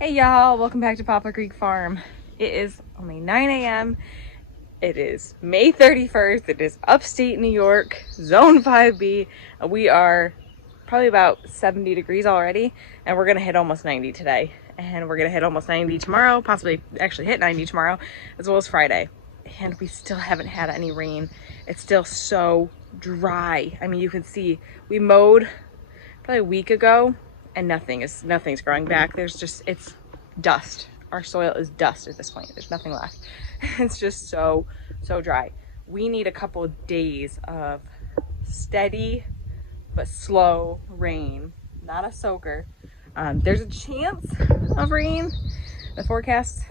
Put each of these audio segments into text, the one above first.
Hey y'all, welcome back to Poplar Creek Farm. It is only 9 a.m. It is May 31st. It is upstate New York, Zone 5B. We are probably about 70 degrees already, and we're gonna hit almost 90 today. And we're gonna hit almost 90 tomorrow, possibly actually hit 90 tomorrow, as well as Friday. And we still haven't had any rain. It's still so dry. I mean, you can see we mowed probably a week ago, and nothing's growing back. It's dust. Our soil is dust at this point. There's nothing left. It's just so dry. We need a couple of days of steady but slow rain, not a soaker. There's a chance of rain. The forecast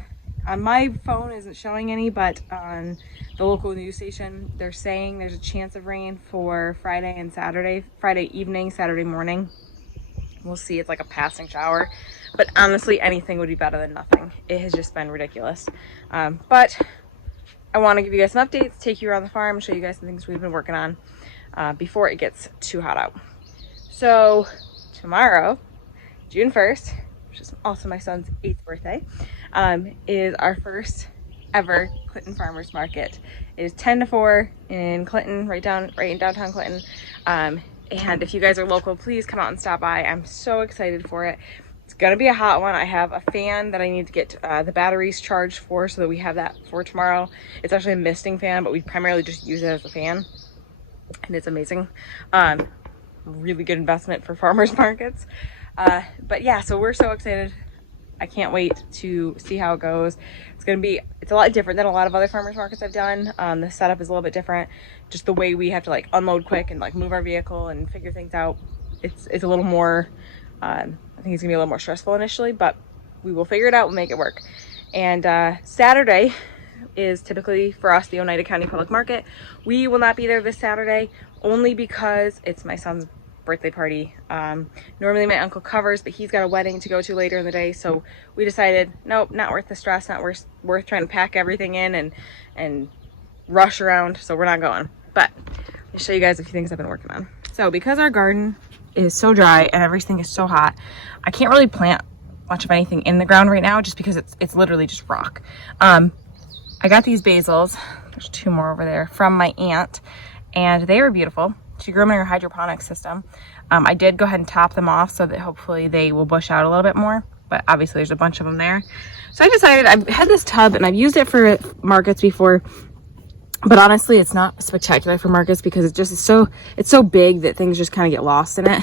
on my phone isn't showing any, but on the local news station, they're saying there's a chance of rain for Friday and Saturday, Friday evening, Saturday morning. We'll see. It's like a passing shower, but honestly, anything would be better than nothing. It has just been ridiculous. But I want to give you guys some updates, take you around the farm, show you guys some things we've been working on before it gets too hot out. So tomorrow, June 1st, which is also my son's 8th birthday, is our first ever Clinton Farmers Market. It is 10 to 4 in Clinton, right in downtown Clinton. And if you guys are local, please come out and stop by. I'm so excited for it. It's gonna be a hot one. I have a fan that I need to get the batteries charged for so that we have that for tomorrow. It's actually a misting fan, but we primarily just use it as a fan, and it's amazing. Really good investment for farmers markets. But yeah, so we're so excited. I can't wait to see how it goes. It's a lot different than a lot of other farmers markets I've done. The setup is a little bit different. Just the way we have to like unload quick and like move our vehicle and figure things out. It's a little more, I think it's gonna be a little more stressful initially, but we will figure it out. We'll make it work. And Saturday is typically for us the Oneida County Public Market. We will not be there this Saturday only because it's my son's birthday party. Normally my uncle covers, but he's got a wedding to go to later in the day, so we decided nope, not worth the stress, not worth trying to pack everything in and rush around, so we're not going. But I'll show you guys a few things I've been working on. So because our garden is so dry and everything is so hot, I can't really plant much of anything in the ground right now just because it's literally just rock. I got these basils, there's 2 more over there, from my aunt, and they were beautiful. She grew them in her hydroponic system. I did go ahead and top them off so that hopefully they will bush out a little bit more, but obviously there's a bunch of them there. So I decided, I've had this tub and I've used it for markets before, but honestly it's not spectacular for markets because it's so big that things just kind of get lost in it.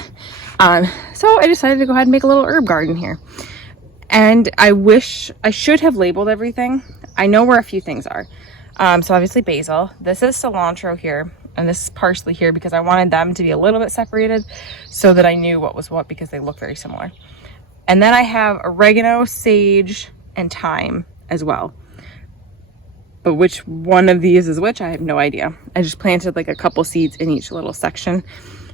So I decided to go ahead and make a little herb garden here. And I wish I should have labeled everything. I know where a few things are. So obviously basil. This is cilantro here. And this is parsley here because I wanted them to be a little bit separated so that I knew what was what because they look very similar. And then I have oregano, sage, and thyme as well. But which one of these is which, I have no idea. I just planted like a couple seeds in each little section.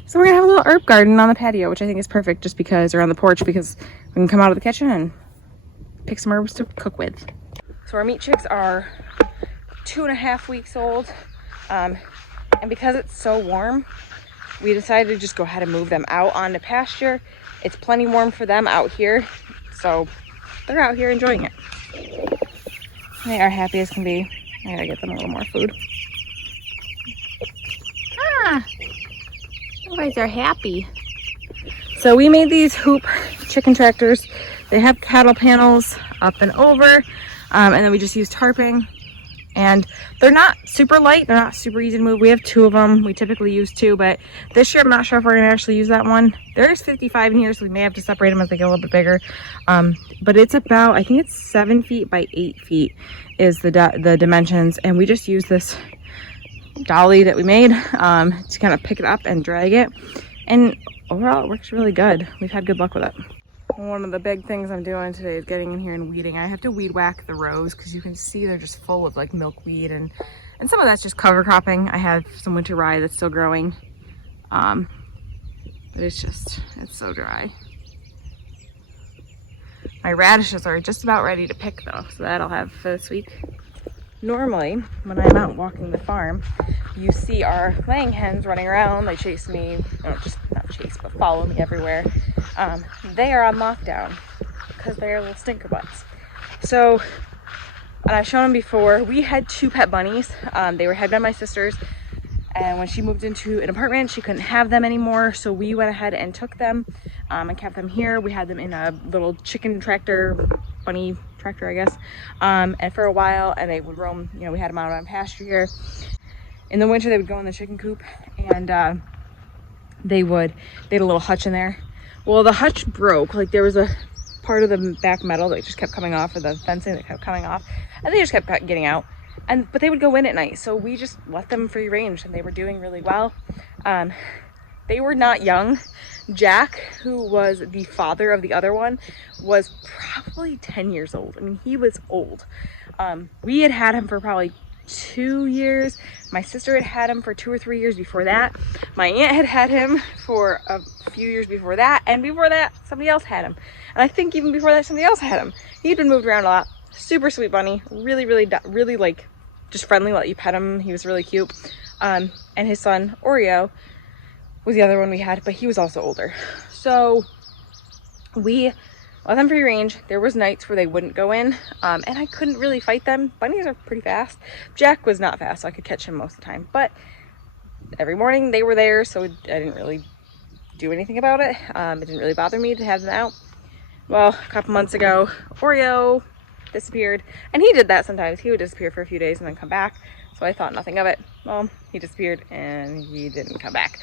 So we're gonna have a little herb garden on the patio, which I think is perfect just because, or on the porch, because we can come out of the kitchen and pick some herbs to cook with. So our meat chicks are 2.5 weeks old. And because it's so warm, we decided to just go ahead and move them out onto pasture. It's plenty warm for them out here, so they're out here enjoying it. They are happy as can be. I gotta get them a little more food. You guys are happy. So we made these hoop chicken tractors. They have cattle panels up and over, and then we just use tarping. And they're not super light, they're not super easy to move. We have 2 of them. We typically use 2, but this year I'm not sure if we're gonna actually use that one. There's 55 in here, so we may have to separate them as they get a little bit bigger. But it's about, I think it's 7 feet by 8 feet is the dimensions, and we just use this dolly that we made to kind of pick it up and drag it. And overall, it works really good. We've had good luck with it. One of the big things I'm doing today is getting in here and weeding. I have to weed whack the rows because you can see they're just full of like milkweed and some of that's just cover cropping. I have some winter rye that's still growing, but it's so dry. My radishes are just about ready to pick though, so that'll have for this week. Normally, when I'm out walking the farm, you see our laying hens running around. They chase me, not chase, but follow me everywhere. They are on lockdown because they're little stinker butts. So, and I've shown them before, we had 2 pet bunnies. They were had by my sisters, and when she moved into an apartment, she couldn't have them anymore, so we went ahead and took them and kept them here. We had them in a little chicken tractor, bunny tractor, I guess, and for a while, and they would roam, you know, we had them out on pasture here. In the winter, they would go in the chicken coop, and they had a little hutch in there. Well, the hutch broke. Like, there was a part of the back metal that just kept coming off, or the fencing that kept coming off, and they just kept getting out. But they would go in at night, so we just let them free range, and they were doing really well. They were not young. Jack, who was the father of the other one, was probably 10 years old. I mean, he was old. We had him for probably 2 years. My sister had him for 2 or 3 years before that. My aunt had him for a few years before that, and before that, somebody else had him. And I think even before that, somebody else had him. He'd been moved around a lot. Super sweet bunny. Really, really like just friendly. Let you pet him. He was really cute. And his son Oreo was the other one we had, but he was also older. So we let them free range. There was nights where they wouldn't go in, and I couldn't really fight them. Bunnies are pretty fast. Jack was not fast, so I could catch him most of the time. But every morning they were there, so I didn't really do anything about it. It didn't really bother me to have them out. Well, a couple months ago, Oreo disappeared, and he did that sometimes. He would disappear for a few days and then come back, so I thought nothing of it. Well, he disappeared and he didn't come back.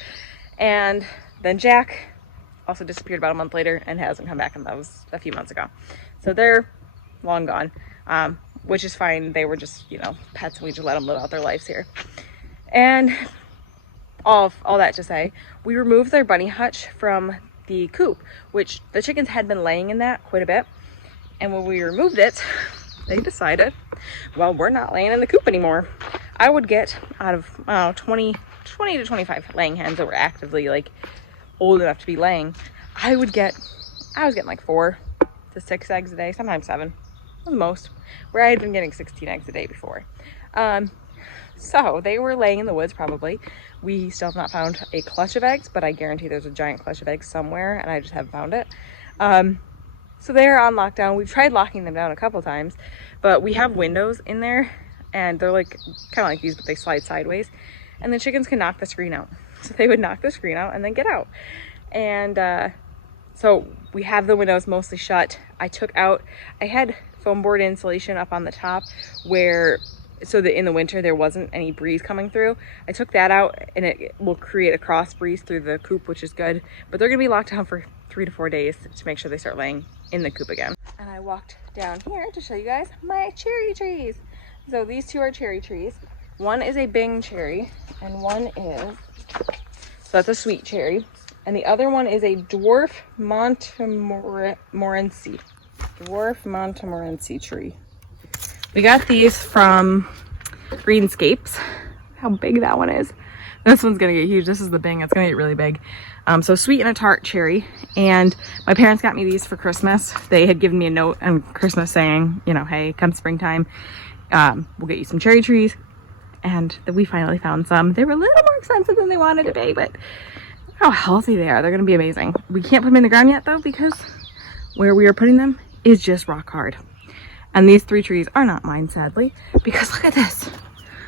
And then Jack also disappeared about a month later and hasn't come back, and that was a few months ago. So they're long gone, which is fine. They were just, you know, pets, and we just let them live out their lives here. And all that to say, we removed their bunny hutch from the coop, which the chickens had been laying in that quite a bit. And when we removed it, they decided, well, we're not laying in the coop anymore. I would get out of 20 to 25 laying hens that were actively like old enough to be laying. I was getting like 4 to 6 eggs a day, sometimes 7, the most, where I had been getting 16 eggs a day before. So they were laying in the woods probably. We still have not found a clutch of eggs, but I guarantee there's a giant clutch of eggs somewhere, and I just haven't found it. So they're on lockdown. We've tried locking them down a couple times, but we have windows in there, and they're like kind of like these, but they slide sideways, and the chickens can knock the screen out. So they would knock the screen out and then get out. And so we have the windows mostly shut. I had foam board insulation up on the top so that in the winter there wasn't any breeze coming through. I took that out, and it will create a cross breeze through the coop, which is good. But they're gonna be locked down for 3 to 4 days to make sure they start laying in the coop again. And I walked down here to show you guys my cherry trees. So these 2 are cherry trees. One is a Bing cherry, and one is, so that's a sweet cherry. And the other one is a dwarf Montmorency tree. We got these from Greenscapes. How big that one is. This one's gonna get huge. This is the Bing. It's gonna get really big. So sweet and a tart cherry. And my parents got me these for Christmas. They had given me a note on Christmas saying, you know, hey, come springtime, we'll get you some cherry trees. And we finally found some. They were a little more expensive than they wanted to be, but how healthy they are. They're gonna be amazing. We can't put them in the ground yet though, because where we are putting them is just rock hard. And these 3 trees are not mine, sadly, because look at this.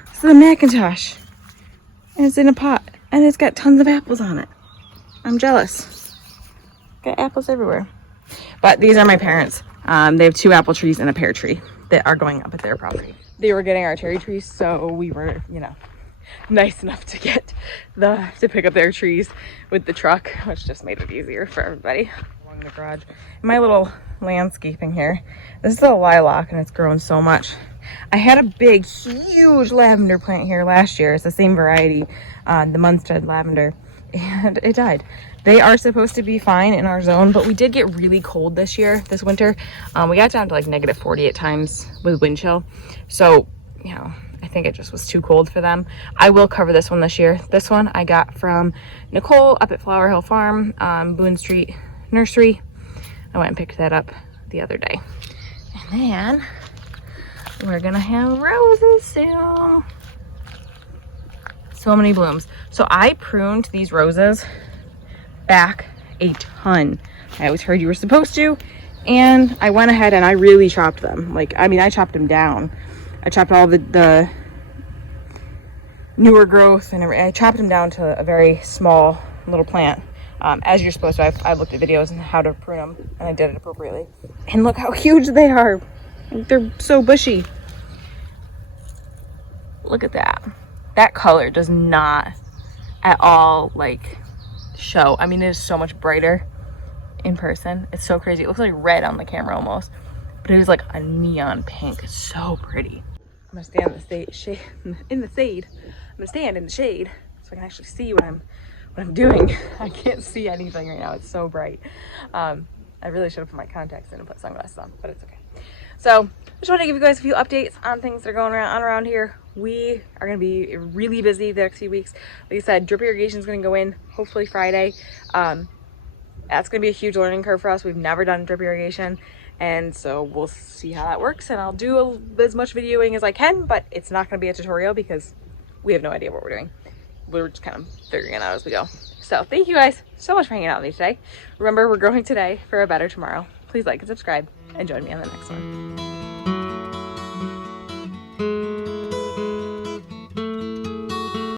This is a Macintosh, and it's in a pot, and it's got tons of apples on it. I'm jealous. Got apples everywhere. But these are my parents. They have 2 apple trees and a pear tree that are going up at their property. They were getting our cherry trees, so we were, you know, nice enough to get to pick up their trees with the truck, which just made it easier for everybody. Along the garage. My little landscaping here. This is a lilac, and it's grown so much. I had a big, huge lavender plant here last year. It's the same variety, the Homestead lavender, and it died. They are supposed to be fine in our zone, but we did get really cold this winter. We got down to like -40 at times with wind chill. So, you know, I think it just was too cold for them. I will cover this one this year. This one I got from Nicole up at Flower Hill Farm, Boone Street Nursery. I went and picked that up the other day. And then we're gonna have roses soon. So many blooms. So I pruned these roses back a ton. I always heard you were supposed to, And I went ahead and I really chopped them. Like, I mean, I chopped them down. I chopped all the newer growth and I chopped them down to a very small little plant. As you're supposed to. I've looked at videos on how to prune them and I did it appropriately. And look how huge they are. They're so bushy. Look at that. That color does not at all like show. I mean, it is so much brighter in person. It's so crazy. It looks like red on the camera almost, but it was like a neon pink. It's so pretty. I'm gonna stand in the shade. I'm gonna stand in the shade so I can actually see what I'm doing. I can't see anything right now. It's so bright. I really should have put my contacts in and put sunglasses on, but it's okay. So I just want to give you guys a few updates on things that are going around here. We are going to be really busy the next few weeks. Like I said, drip irrigation is going to go in hopefully Friday. That's going to be a huge learning curve for us. We've never done drip irrigation, and so we'll see how that works. And I'll do as much videoing as I can, but it's not going to be a tutorial because we have no idea what we're doing. We're just kind of figuring it out as we go. So thank you guys so much for hanging out with me today. Remember, we're growing today for a better tomorrow. Please like and subscribe and join me on the next one.